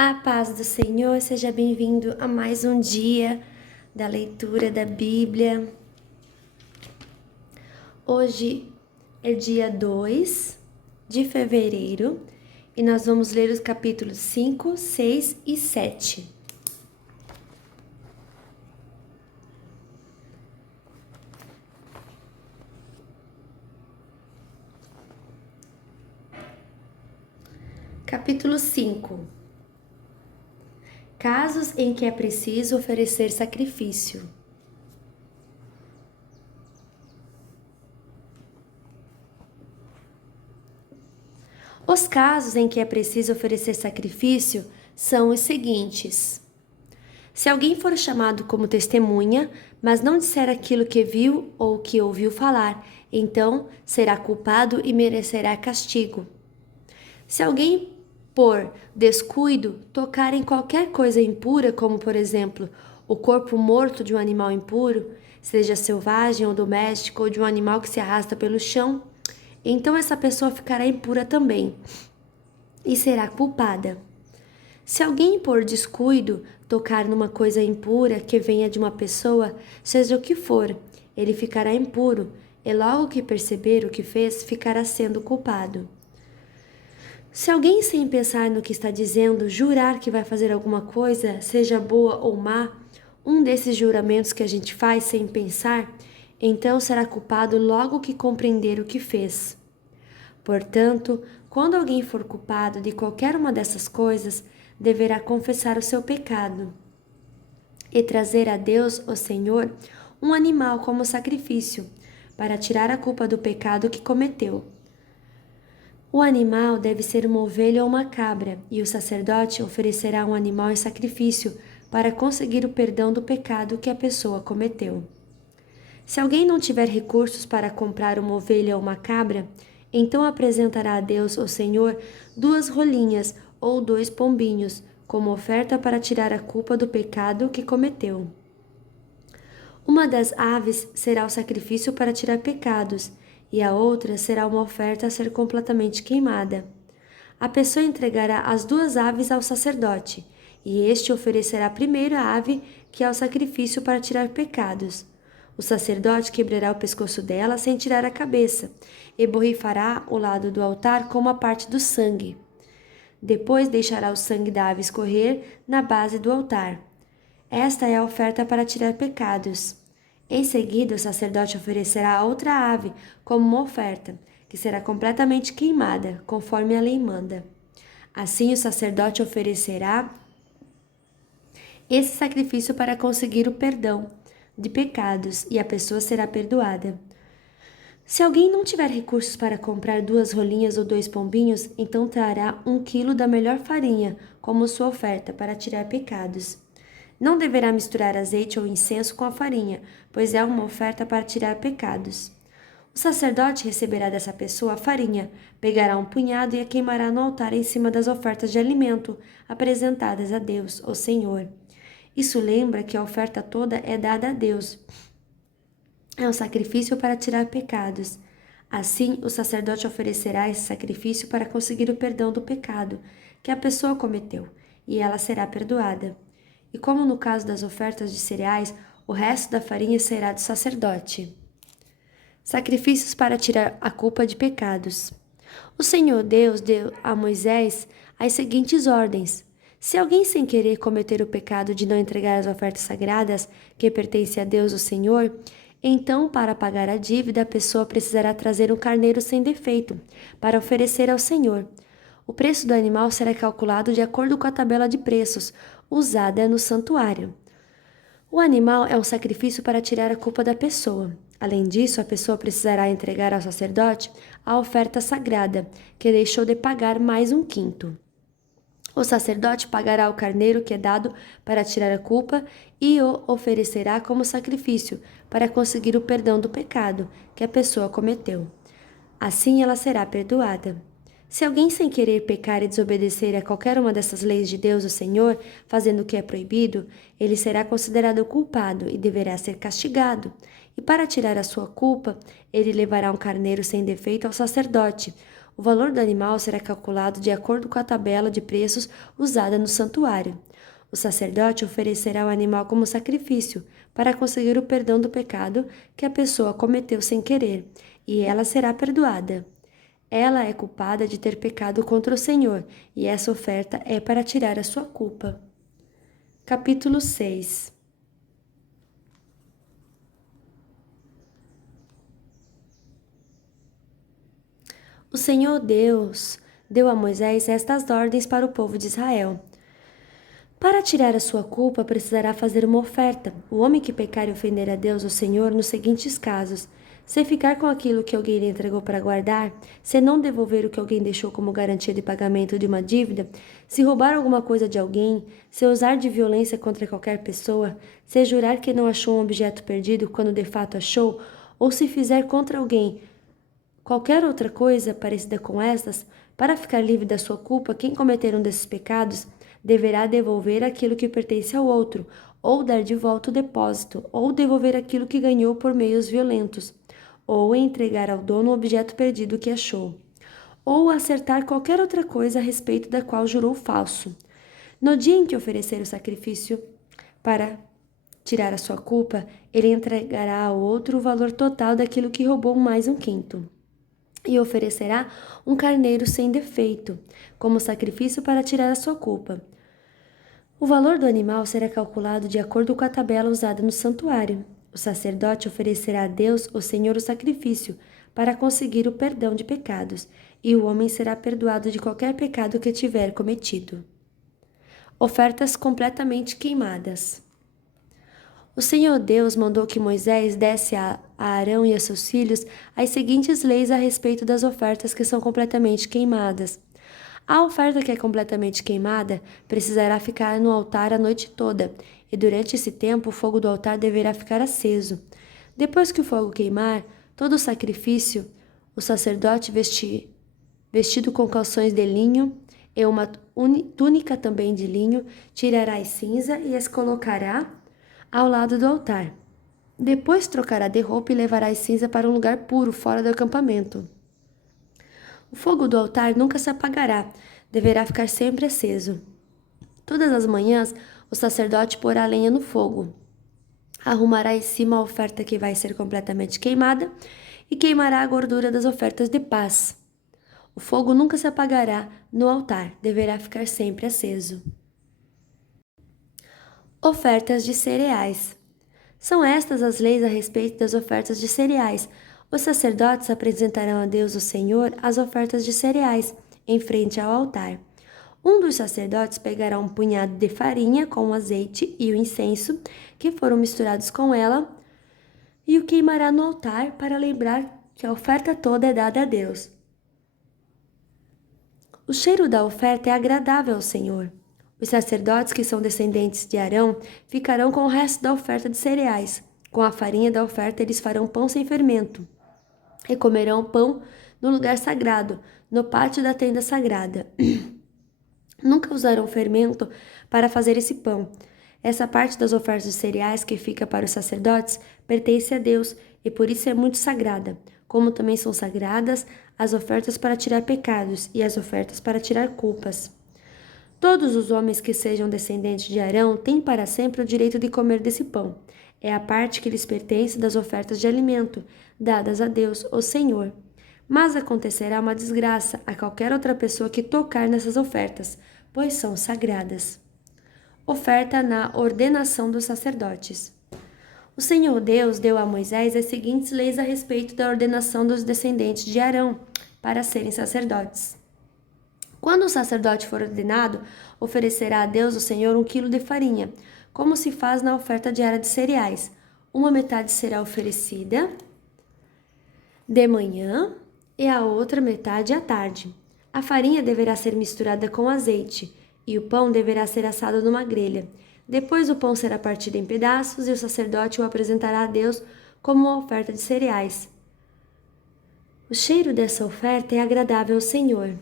A paz do Senhor, seja bem-vindo a mais um dia da leitura da Bíblia. Hoje é dia 2 de fevereiro e nós vamos ler os capítulos 5, 6 e 7. Capítulo 5. Casos em que é preciso oferecer sacrifício. Os casos em que é preciso oferecer sacrifício são os seguintes: se alguém for chamado como testemunha, mas não disser aquilo que viu ou que ouviu falar, então será culpado e merecerá castigo. Se alguém, por descuido, tocar em qualquer coisa impura, como por exemplo, o corpo morto de um animal impuro, seja selvagem ou doméstico, ou de um animal que se arrasta pelo chão, então essa pessoa ficará impura também e será culpada. Se alguém, por descuido, tocar numa coisa impura que venha de uma pessoa, seja o que for, ele ficará impuro, e logo que perceber o que fez, ficará sendo culpado. Se alguém, sem pensar no que está dizendo, jurar que vai fazer alguma coisa, seja boa ou má, um desses juramentos que a gente faz sem pensar, então será culpado logo que compreender o que fez. Portanto, quando alguém for culpado de qualquer uma dessas coisas, deverá confessar o seu pecado e trazer a Deus, o Senhor, um animal como sacrifício, para tirar a culpa do pecado que cometeu. O animal deve ser uma ovelha ou uma cabra, e o sacerdote oferecerá um animal em sacrifício para conseguir o perdão do pecado que a pessoa cometeu. Se alguém não tiver recursos para comprar uma ovelha ou uma cabra, então apresentará a Deus, o Senhor, 2 rolinhas ou 2 pombinhos, como oferta para tirar a culpa do pecado que cometeu. Uma das aves será o sacrifício para tirar pecados, e a outra será uma oferta a ser completamente queimada. A pessoa entregará as 2 aves ao sacerdote, e este oferecerá primeiro a ave que é o sacrifício para tirar pecados. O sacerdote quebrará o pescoço dela sem tirar a cabeça, e borrifará o lado do altar com uma parte do sangue. Depois deixará o sangue da ave escorrer na base do altar. Esta é a oferta para tirar pecados. Em seguida, o sacerdote oferecerá outra ave como uma oferta, que será completamente queimada, conforme a lei manda. Assim, o sacerdote oferecerá esse sacrifício para conseguir o perdão de pecados, e a pessoa será perdoada. Se alguém não tiver recursos para comprar 2 rolinhas ou 2 pombinhos, então trará 1 quilo da melhor farinha como sua oferta para tirar pecados. Não deverá misturar azeite ou incenso com a farinha, pois é uma oferta para tirar pecados. O sacerdote receberá dessa pessoa a farinha, pegará um punhado e a queimará no altar em cima das ofertas de alimento apresentadas a Deus, o Senhor. Isso lembra que a oferta toda é dada a Deus. É um sacrifício para tirar pecados. Assim, o sacerdote oferecerá esse sacrifício para conseguir o perdão do pecado que a pessoa cometeu, e ela será perdoada. E como no caso das ofertas de cereais, o resto da farinha será do sacerdote. Sacrifícios para tirar a culpa de pecados. O Senhor Deus deu a Moisés as seguintes ordens: se alguém sem querer cometer o pecado de não entregar as ofertas sagradas que pertencem a Deus, o Senhor, então, para pagar a dívida, a pessoa precisará trazer um carneiro sem defeito para oferecer ao Senhor. O preço do animal será calculado de acordo com a tabela de preços usada no santuário. O animal é um sacrifício para tirar a culpa da pessoa. Além disso, a pessoa precisará entregar ao sacerdote a oferta sagrada, que deixou de pagar mais 1/5. O sacerdote pagará o carneiro que é dado para tirar a culpa e o oferecerá como sacrifício para conseguir o perdão do pecado que a pessoa cometeu. Assim ela será perdoada. Se alguém sem querer pecar e desobedecer a qualquer uma dessas leis de Deus, o Senhor, fazendo o que é proibido, ele será considerado culpado e deverá ser castigado. E para tirar a sua culpa, ele levará um carneiro sem defeito ao sacerdote, O valor do animal será calculado de acordo com a tabela de preços usada no santuário. O sacerdote oferecerá o animal como sacrifício para conseguir o perdão do pecado que a pessoa cometeu sem querer, e ela será perdoada. Ela é culpada de ter pecado contra o Senhor, e essa oferta é para tirar a sua culpa. Capítulo 6. O Senhor Deus deu a Moisés estas ordens para o povo de Israel. Para tirar a sua culpa, precisará fazer uma oferta. O homem que pecar e ofender a Deus, o Senhor, nos seguintes casos: se ficar com aquilo que alguém lhe entregou para guardar, se não devolver o que alguém deixou como garantia de pagamento de uma dívida, se roubar alguma coisa de alguém, se usar de violência contra qualquer pessoa, se jurar que não achou um objeto perdido quando de fato achou, ou se fizer contra alguém qualquer outra coisa parecida com estas, para ficar livre da sua culpa, quem cometer um desses pecados deverá devolver aquilo que pertence ao outro, ou dar de volta o depósito, ou devolver aquilo que ganhou por meios violentos, ou entregar ao dono o objeto perdido que achou, ou acertar qualquer outra coisa a respeito da qual jurou falso. No dia em que oferecer o sacrifício para tirar a sua culpa, ele entregará ao outro o valor total daquilo que roubou mais um quinto. E oferecerá um carneiro sem defeito, como sacrifício para tirar a sua culpa. O valor do animal será calculado de acordo com a tabela usada no santuário. O sacerdote oferecerá a Deus, o Senhor, o sacrifício, para conseguir o perdão de pecados, e o homem será perdoado de qualquer pecado que tiver cometido. Ofertas completamente queimadas. O Senhor Deus mandou que Moisés desse a Arão e a seus filhos as seguintes leis a respeito das ofertas que são completamente queimadas. A oferta que é completamente queimada precisará ficar no altar a noite toda, e durante esse tempo o fogo do altar deverá ficar aceso. Depois que o fogo queimar, todo o sacrifício, o sacerdote vestido com calções de linho e uma túnica também de linho, tirará as cinzas e as colocará ao lado do altar. Depois trocará de roupa e levará as cinzas para um lugar puro, fora do acampamento. O fogo do altar nunca se apagará, deverá ficar sempre aceso. Todas as manhãs, o sacerdote porá lenha no fogo. Arrumará em cima a oferta que vai ser completamente queimada e queimará a gordura das ofertas de paz. O fogo nunca se apagará no altar, deverá ficar sempre aceso. Ofertas de cereais. São estas as leis a respeito das ofertas de cereais. Os sacerdotes apresentarão a Deus, o Senhor, as ofertas de cereais, em frente ao altar. Um dos sacerdotes pegará um punhado de farinha com o azeite e o incenso, que foram misturados com ela, e o queimará no altar para lembrar que a oferta toda é dada a Deus. O cheiro da oferta é agradável ao Senhor. Os sacerdotes que são descendentes de Arão ficarão com o resto da oferta de cereais. Com a farinha da oferta eles farão pão sem fermento e comerão pão no lugar sagrado, no pátio da tenda sagrada. Nunca usarão fermento para fazer esse pão. Essa parte das ofertas de cereais que fica para os sacerdotes pertence a Deus e por isso é muito sagrada, como também são sagradas as ofertas para tirar pecados e as ofertas para tirar culpas. Todos os homens que sejam descendentes de Arão têm para sempre o direito de comer desse pão. É a parte que lhes pertence das ofertas de alimento, dadas a Deus, o Senhor. Mas acontecerá uma desgraça a qualquer outra pessoa que tocar nessas ofertas, pois são sagradas. Oferta na ordenação dos sacerdotes. O Senhor Deus deu a Moisés as seguintes leis a respeito da ordenação dos descendentes de Arão para serem sacerdotes. Quando o sacerdote for ordenado, oferecerá a Deus, o Senhor, 1 quilo de farinha, como se faz na oferta diária de cereais. Uma metade será oferecida de manhã e a outra metade à tarde. A farinha deverá ser misturada com azeite e o pão deverá ser assado numa grelha. Depois o pão será partido em pedaços e o sacerdote o apresentará a Deus como uma oferta de cereais. O cheiro dessa oferta é agradável ao Senhor.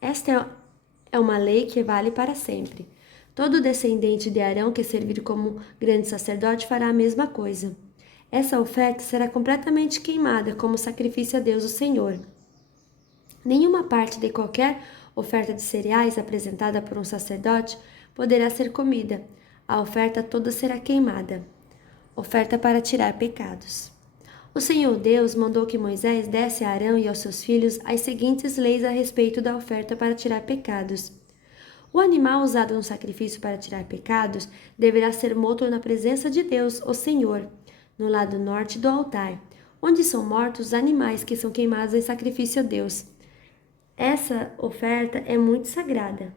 Esta é uma lei que vale para sempre. Todo descendente de Arão que servir como grande sacerdote fará a mesma coisa. Essa oferta será completamente queimada como sacrifício a Deus, o Senhor. Nenhuma parte de qualquer oferta de cereais apresentada por um sacerdote poderá ser comida. A oferta toda será queimada. Oferta para tirar pecados. O Senhor Deus mandou que Moisés desse a Arão e aos seus filhos as seguintes leis a respeito da oferta para tirar pecados. O animal usado no sacrifício para tirar pecados deverá ser morto na presença de Deus, o Senhor, no lado norte do altar, onde são mortos os animais que são queimados em sacrifício a Deus. Essa oferta é muito sagrada.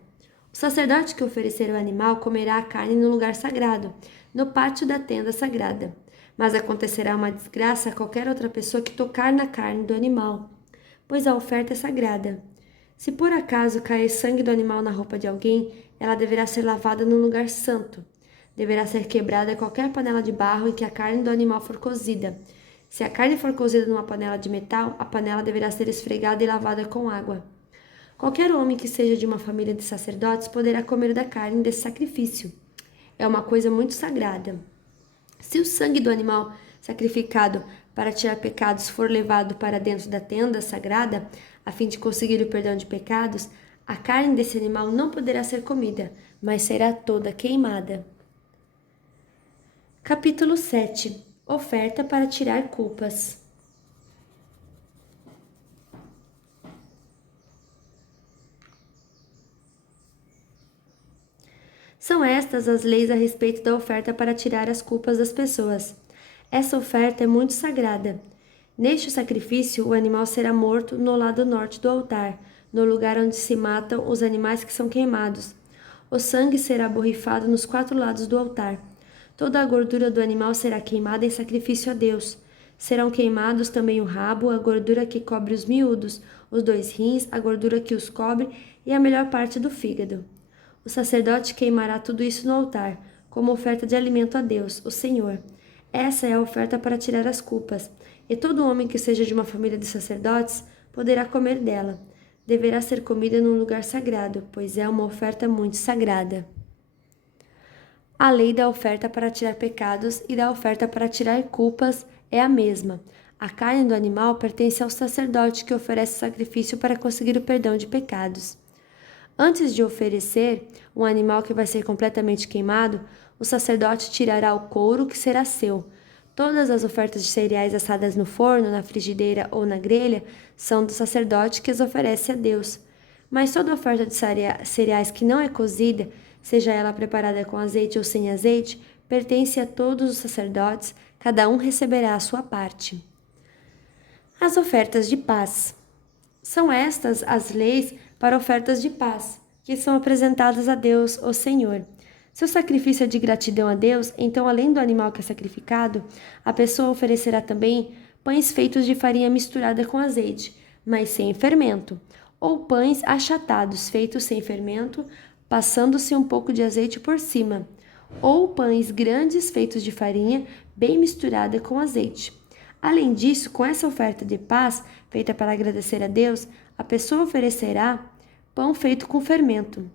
O sacerdote que oferecer o animal comerá a carne no lugar sagrado, no pátio da tenda sagrada. Mas acontecerá uma desgraça a qualquer outra pessoa que tocar na carne do animal, pois a oferta é sagrada. Se por acaso cair sangue do animal na roupa de alguém, ela deverá ser lavada num lugar santo. Deverá ser quebrada qualquer panela de barro em que a carne do animal for cozida. Se a carne for cozida numa panela de metal, a panela deverá ser esfregada e lavada com água. Qualquer homem que seja de uma família de sacerdotes poderá comer da carne desse sacrifício. É uma coisa muito sagrada. Se o sangue do animal sacrificado para tirar pecados for levado para dentro da tenda sagrada, a fim de conseguir o perdão de pecados, a carne desse animal não poderá ser comida, mas será toda queimada. Capítulo 7. Oferta para tirar culpas. São estas as leis a respeito da oferta para tirar as culpas das pessoas. Essa oferta é muito sagrada. Neste sacrifício, o animal será morto no lado norte do altar, no lugar onde se matam os animais que são queimados. O sangue será borrifado nos 4 lados do altar. Toda a gordura do animal será queimada em sacrifício a Deus. Serão queimados também o rabo, a gordura que cobre os miúdos, os 2 rins, a gordura que os cobre e a melhor parte do fígado. O sacerdote queimará tudo isso no altar, como oferta de alimento a Deus, o Senhor. Essa é a oferta para tirar as culpas, e todo homem que seja de uma família de sacerdotes poderá comer dela. Deverá ser comida num lugar sagrado, pois é uma oferta muito sagrada. A lei da oferta para tirar pecados e da oferta para tirar culpas é a mesma. A carne do animal pertence ao sacerdote que oferece sacrifício para conseguir o perdão de pecados. Antes de oferecer um animal que vai ser completamente queimado, o sacerdote tirará o couro que será seu. Todas as ofertas de cereais assadas no forno, na frigideira ou na grelha são do sacerdote que as oferece a Deus. Mas toda oferta de cereais que não é cozida, seja ela preparada com azeite ou sem azeite, pertence a todos os sacerdotes, cada um receberá a sua parte. As ofertas de paz. São estas as leis para ofertas de paz, que são apresentadas a Deus, o Senhor. Se o sacrifício é de gratidão a Deus, então, além do animal que é sacrificado, a pessoa oferecerá também pães feitos de farinha misturada com azeite, mas sem fermento, ou pães achatados, feitos sem fermento, passando-se um pouco de azeite por cima, ou pães grandes feitos de farinha bem misturada com azeite. Além disso, com essa oferta de paz, feita para agradecer a Deus, a pessoa oferecerá pão feito com fermento.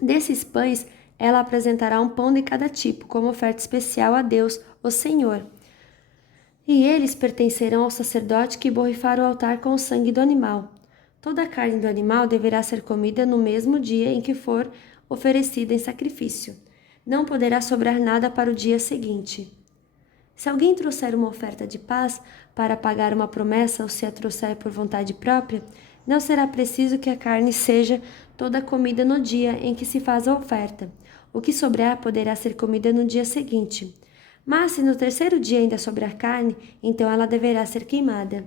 Desses pães, ela apresentará um pão de cada tipo, como oferta especial a Deus, o Senhor. E eles pertencerão ao sacerdote que borrifar o altar com o sangue do animal. Toda a carne do animal deverá ser comida no mesmo dia em que for oferecida em sacrifício. Não poderá sobrar nada para o dia seguinte. Se alguém trouxer uma oferta de paz para pagar uma promessa ou se a trouxer por vontade própria, não será preciso que a carne seja toda comida no dia em que se faz a oferta. O que sobrar poderá ser comida no dia seguinte. Mas se no terceiro dia ainda sobrar carne, então ela deverá ser queimada.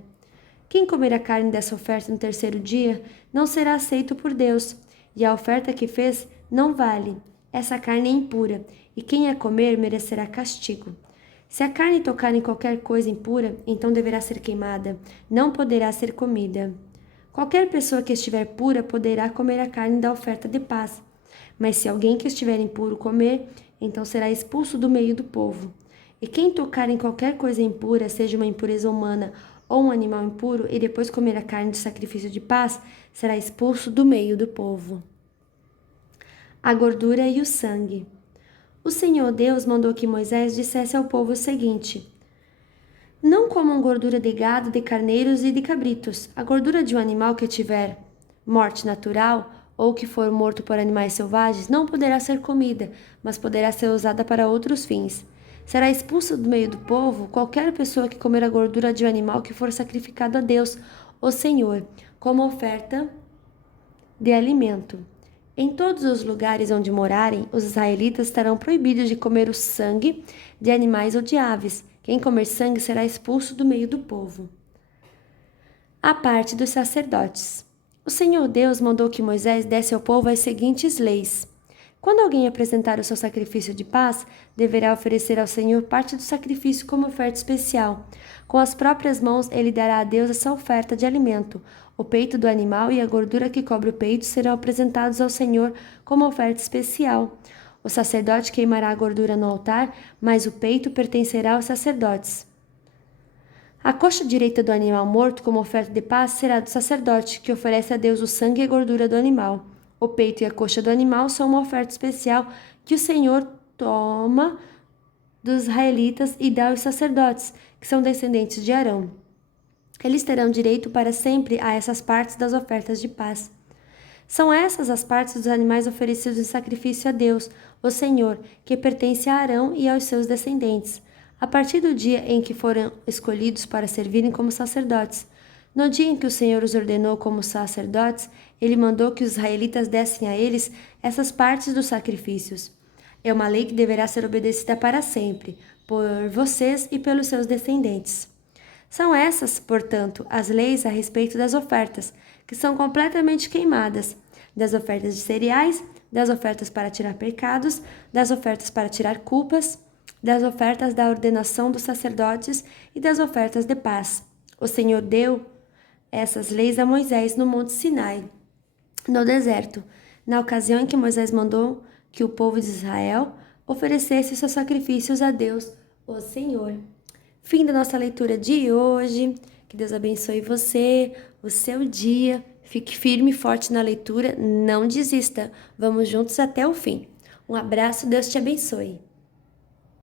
Quem comer a carne dessa oferta no terceiro dia não será aceito por Deus, e a oferta que fez não vale. Essa carne é impura, e quem a comer merecerá castigo. Se a carne tocar em qualquer coisa impura, então deverá ser queimada, não poderá ser comida. Qualquer pessoa que estiver pura poderá comer a carne da oferta de paz. Mas se alguém que estiver impuro comer, então será expulso do meio do povo. E quem tocar em qualquer coisa impura, seja uma impureza humana ou um animal impuro, e depois comer a carne do sacrifício de paz, será expulso do meio do povo. A gordura e o sangue. O Senhor Deus mandou que Moisés dissesse ao povo o seguinte: Não comam gordura de gado, de carneiros e de cabritos. A gordura de um animal que tiver morte natural ou que for morto por animais selvagens não poderá ser comida, mas poderá ser usada para outros fins. Será expulsa do meio do povo qualquer pessoa que comer a gordura de um animal que for sacrificado a Deus, o Senhor, como oferta de alimento. Em todos os lugares onde morarem, os israelitas estarão proibidos de comer o sangue de animais ou de aves. Quem comer sangue será expulso do meio do povo. A parte dos sacerdotes. O Senhor Deus mandou que Moisés desse ao povo as seguintes leis. Quando alguém apresentar o seu sacrifício de paz, deverá oferecer ao Senhor parte do sacrifício como oferta especial. Com as próprias mãos, ele dará a Deus essa oferta de alimento. O peito do animal e a gordura que cobre o peito serão apresentados ao Senhor como oferta especial. O sacerdote queimará a gordura no altar, mas o peito pertencerá aos sacerdotes. A coxa direita do animal morto como oferta de paz será do sacerdote, que oferece a Deus o sangue e a gordura do animal. O peito e a coxa do animal são uma oferta especial que o Senhor toma dos israelitas e dá aos sacerdotes, que são descendentes de Arão. Eles terão direito para sempre a essas partes das ofertas de paz. São essas as partes dos animais oferecidos em sacrifício a Deus, o Senhor, que pertence a Arão e aos seus descendentes, a partir do dia em que foram escolhidos para servirem como sacerdotes. No dia em que o Senhor os ordenou como sacerdotes, ele mandou que os israelitas dessem a eles essas partes dos sacrifícios. É uma lei que deverá ser obedecida para sempre, por vocês e pelos seus descendentes. São essas, portanto, as leis a respeito das ofertas, que são completamente queimadas, das ofertas de cereais, das ofertas para tirar pecados, das ofertas para tirar culpas, das ofertas da ordenação dos sacerdotes e das ofertas de paz. O Senhor deu essas leis a Moisés no Monte Sinai, no deserto, na ocasião em que Moisés mandou que o povo de Israel oferecesse seus sacrifícios a Deus, o Senhor. Fim da nossa leitura de hoje. Que Deus abençoe você, o seu dia. Fique firme e forte na leitura, não desista. Vamos juntos até o fim. Um abraço, Deus te abençoe.